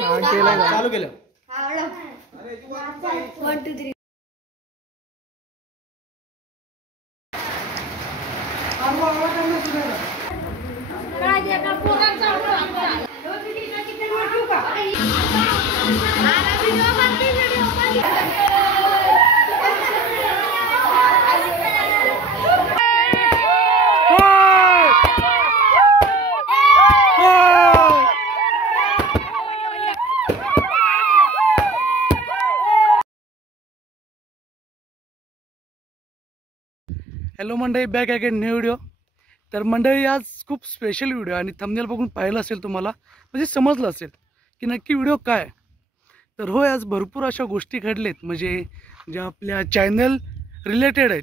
चालू केलं 1 2 3 हॅलो मंडळी, बॅक अगेन न्यू व्हिडिओ. तर मंडळी, आज खूप स्पेशल व्हिडिओ आणि थंबनेल बघून पाहिलं असेल तुम्हाला, म्हणजे समजलं असेल की नक्की व्हिडिओ काय. तर होय, आज भरपूर अशा गोष्टी घडलेत म्हणजे ज्या आपल्या चॅनल रिलेटेड आहेत,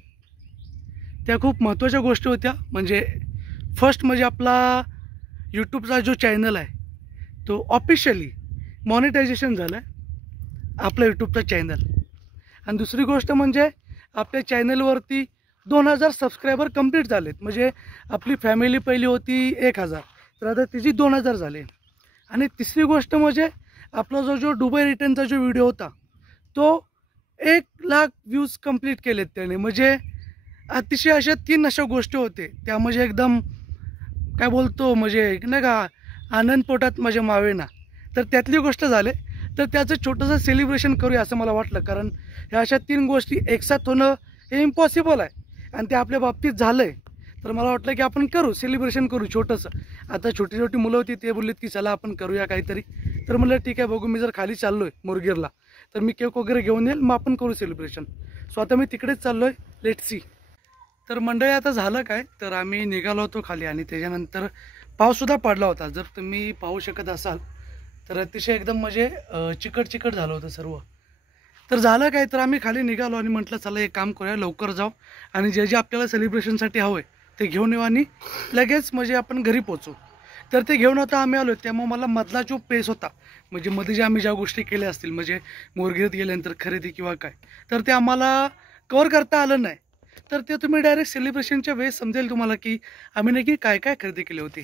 त्या खूप महत्त्वाच्या गोष्टी होत्या. म्हणजे फर्स्ट म्हणजे आपला यूट्यूबचा जो चॅनल आहे तो ऑफिशियली मॉनिटायझेशन झालं आहे, आपला यूट्यूबचा चॅनल. आणि दुसरी गोष्ट म्हणजे आपल्या चॅनलवरती 2000 सबस्क्रायबर कंप्लीट झालेत. म्हणजे आपली फॅमिली पहिली होती 1000, तर आता तिची 2000 झाले. आणि तिसरी गोष्ट म्हणजे आपला जो दुबई रिटर्नचा जो व्हिडिओ होता तो 1,00,000 व्ह्यूज कंप्लीट केलेत त्याने. म्हणजे अतिशय अशा 3 अशा गोष्टी होते त्या, म्हणजे एकदम काय बोलतो म्हणजे नाही का, आनंद पोटात माझ्या मावेना. तर त्यातली गोष्ट झाले, तर त्याचं छोटंसं सेलिब्रेशन करूया असं मला वाटलं. कारण ह्या अशा 3 गोष्टी एकसाथ होणं हे इम्पॉसिबल आहे आणि ते आपल्या बाबतीत झालं आहे. तर मला वाटलं की आपण करू, सेलिब्रेशन करू छोटंसं. आता छोटी छोटी मुलं होती, ते बोललेत की चला आपण करूया काहीतरी. तर म्हणलं ठीक आहे, बघू. मी जर खाली चाललो आहे मुरगीरला तर मी केक वगैरे घेऊन येईल, मग आपण करू सेलिब्रेशन. सो आता मी तिकडेच चाललो आहे, लेट्स सी. तर मंडळी, आता झालं काय, तर आम्ही निघालो होतो खाली आणि त्याच्यानंतर पाऊससुद्धा पडला होता. जर तुम्ही पाहू शकत असाल तर अतिशय एकदम म्हणजे चिकट चिकट झालं होतं सर्व. तर झालं काय, तर आम्ही खाली निघालो आणि म्हटलं चला एक काम करूया, लवकर जाऊ आणि जे जे आपल्याला सेलिब्रेशनसाठी हवं आहे ते घेऊन येऊ आणि लगेच म्हणजे आपण घरी पोचू. तर ते घेऊन आता आम्ही आलो. त्यामुळे मला मधला जो पेस होता, म्हणजे मध्ये जे आम्ही ज्या गोष्टी केल्या असतील, म्हणजे मोरगिरीत गेल्यानंतर खरेदी किंवा काय, तर ते आम्हाला कवर करता आलं नाही. तर ते तुम्ही डायरेक्ट सेलिब्रेशनच्या वेळेस समजेल तुम्हाला की आम्ही नक्की काय काय खरेदी केली होती.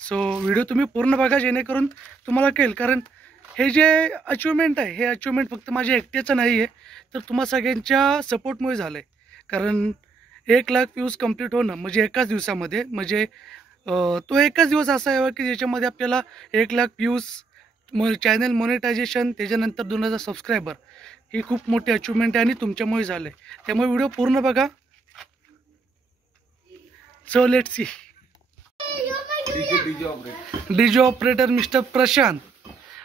सो व्हिडिओ तुम्ही पूर्ण बघा, जेणेकरून तुम्हाला कळेल. कारण हे जे अचिव्हमेंट आहे, हे अचिव्हमेंट फक्त माझ्या एकट्याचं नाही आहे, तर तुम्हा सगळ्यांच्या सपोर्टमुळे झालं आहे. कारण 1,00,000 व्ह्यूज कंप्लीट होणं म्हणजे एकाच दिवसामध्ये, म्हणजे तो एकच दिवस असा आहे की ज्याच्यामध्ये आपल्याला 1,00,000 व्ह्यूज, चॅनल मॉनिटायझेशन, त्याच्यानंतर 2000 सबस्क्रायबर, ही खूप मोठी अचिव्हमेंट आहे आणि तुमच्यामुळे झालं आहे. त्यामुळे व्हिडिओ पूर्ण बघा. So let's see. DJ operator mister Prashant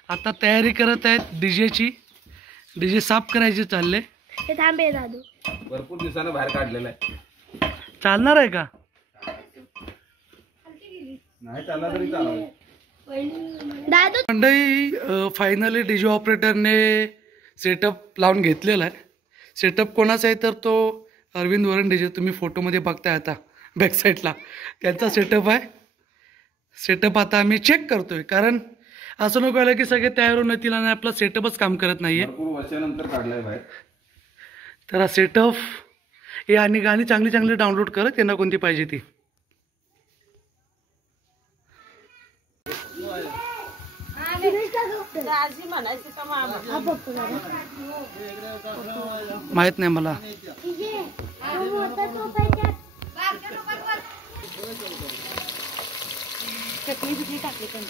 आता तयारी करत आहेत डीजेची. डीजे साफ करायचे चालले. हे थांबे दादू, भरपूर दिवसानं बाहेर काढलेला आहे. चालणार आहे का? नाही चालला तरी चालवा. दादू मंडळी, फायनली डीजे ऑपरेटरने सेटअप लावून घेतलेला आहे. सेटअप कोणाचा आहे तर तो अरविंद वरण डीजे, तुम्ही फोटोमध्ये बघताय आता बॅक साईडला, त्यांचा सेटअप आहे. सेटअप आता आम्ही चेक करतोय, कारण असं नको आलं की सगळे तयार होऊन येतील आणि आपला सेटअपच काम करत नाहीये. भरपूर वर्षानंतर काढलाय बाहेर. तर हा सेटअप हे आणि गाणी चांगली चांगली डाउनलोड करत, त्यांना कोणती पाहिजे ती. माहित नाही मला. चटणी बिटणी टाकली पण.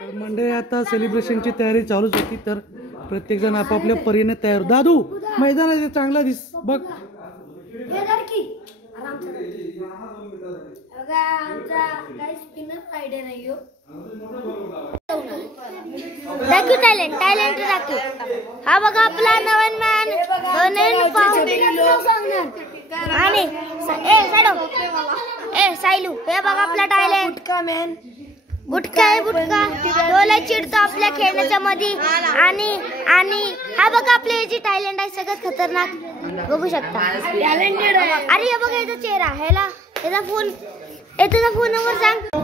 तर मंडळी, आता सेलिब्रेशनची तयारी चालूच होती. तर प्रत्येकजण आपापल्या परीने तयार. दादू, मैदान आहे ते चांगला दिस बघ. दाखव टॅलेंट, टॅलेंट दाखव. हा बघा आपला नवीन मॅन, आणि सायलू, हे बघा आपला टॅलेंट. बुटका आहे बुटका डोला चिडतो आपल्या खेळण्याच्या मध्ये आणि आणि हा बघा आपल्या याची टायलंड आहे सगळ्यात खतरनाक बघू शकता टॅलेंटेड आहे अरे हे बघा याचा चेहरा ह्याला याचा फोनवर सांग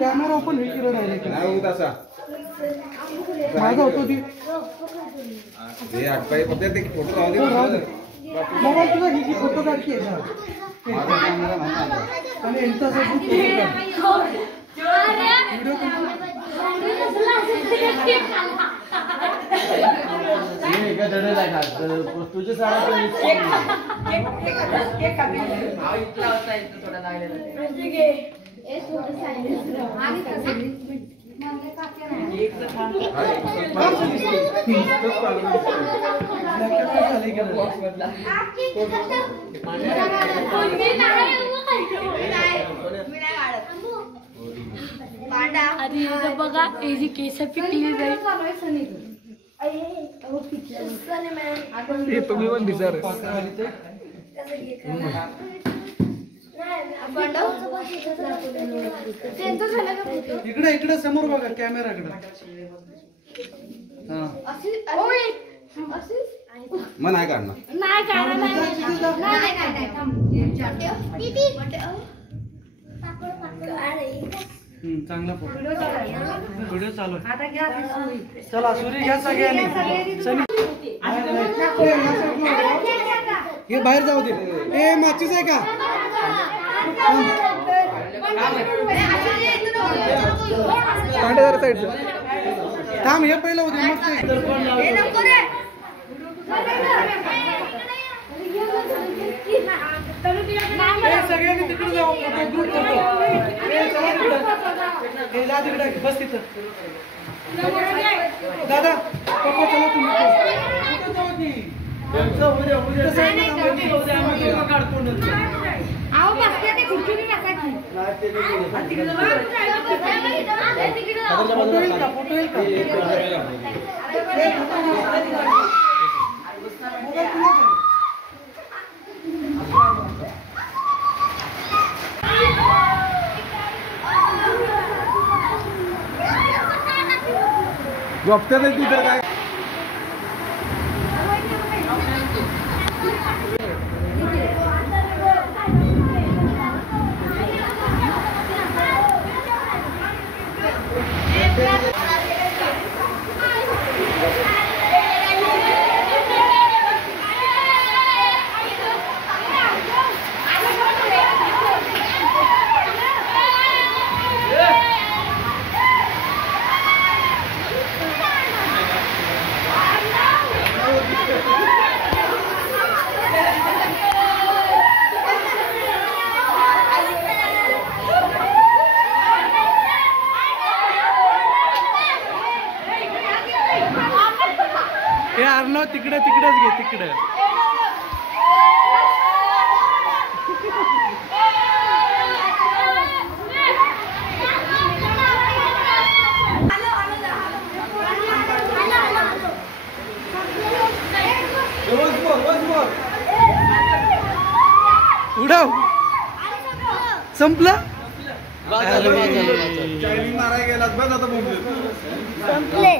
कॅमेरा ओपन हे केलं डायरेक्ट नाही होत असा माझा होतो ती हे आटपाई फक्त ते फोटो राहू दे मोबाईल तुझा ही फोटो काढते माझा कॅमेरा नाही आला. आणि यांचा तुझे सारा बघा याची केस पिकली जाईल तुम्ही पण दिसार इकडे इकडे समोर बघा कॅमेराकडे मग नाही काढणार चांगला फोटो व्हिडिओ चालू आहे चला सूर्य घ्या सगळ्यांनी हे बाहेर जाऊ दे ए माचीच आहे का थांब हे पहिलं होते सगळ्यांनी तिकडे जाऊ ग्रुप करतो तिकडे बस तिथं दादा पप्पा चला तुम्ही काढतो फोटो येईल झोपते नाही तिथं काय हे अर्णव तिकडे तिकडेच घे तिकडे उडव संपलं चायनिंग मारायला गेलात बघ आता संपले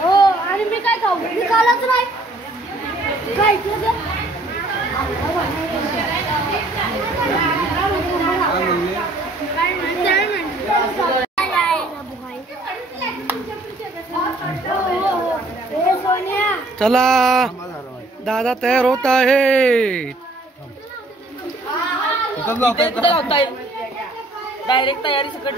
हो आणि मी काय खाऊ मी खालाच नाही काय चला दादा तयार होत आहे. डायरेक्ट तयारी सकट.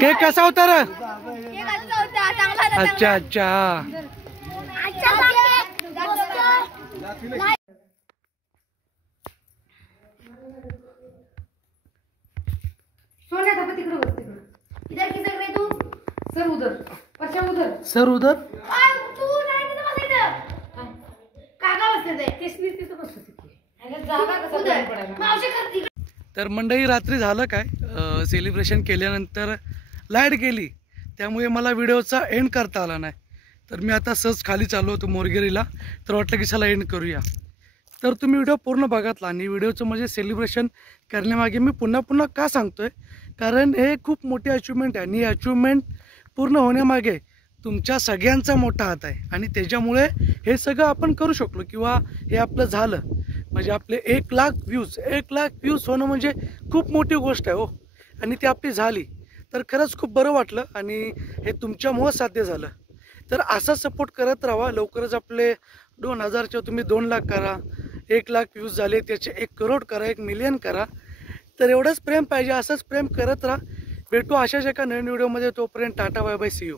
केक कसा होता रे? अच्छा अच्छा. सोन्या था तिकडे बस तिकडे. इधर किधर रे तू? सर उधर. अच्छा उधर. सर उधर तू नाही तिथं बसायचं काका बसते तेच तिथं बसतो तिथे. ह्याला जागा कसं पडायला. मावशी कर तर मंडळी रात्री झालं काय सेलिब्रेशन केल्यानंतर लाईट गेली, त्यामुळे मला व्हिडिओचा एंड करता आला नाही. तर मी आता सहज खाली चाललो होतो मोरगिरीला, तर वाटलं की चला एंड करूया. तर तुम्ही व्हिडिओ पूर्ण बघितला आणि व्हिडिओचं म्हणजे सेलिब्रेशन करण्यामागे मी पुन्हा पुन्हा का सांगतोय, कारण हे खूप मोठी अचिव्हमेंट आहे आणि अचिव्हमेंट पूर्ण होण्यामागे तुमच्या सगळ्यांचा मोठा हात आहे. आणि त्याच्यामुळे हे सगळं आपण करू शकलो किंवा हे आपलं झालं. म्हणजे आपले 1 लाख व्ह्यूज होणं म्हणजे खूप मोठी गोष्ट आहे हो. आणि ती आपली झाली तर खरंच खूप बरं वाटलं आणि हे तुमच्यामुळं साध्य झालं. तर असा सपोर्ट करत राहा. लवकरच आपले 2000चे तुम्ही 2 लाख करा, 1 लाख व्ह्यूज झाले त्याचे 1 करोड करा, 1 मिलियन करा. तर एवढंच प्रेम पाहिजे, असंच प्रेम करत राहा. भेटू अशाच एका नवीन व्हिडिओमध्ये. तोपर्यंत tata bye bye, see you.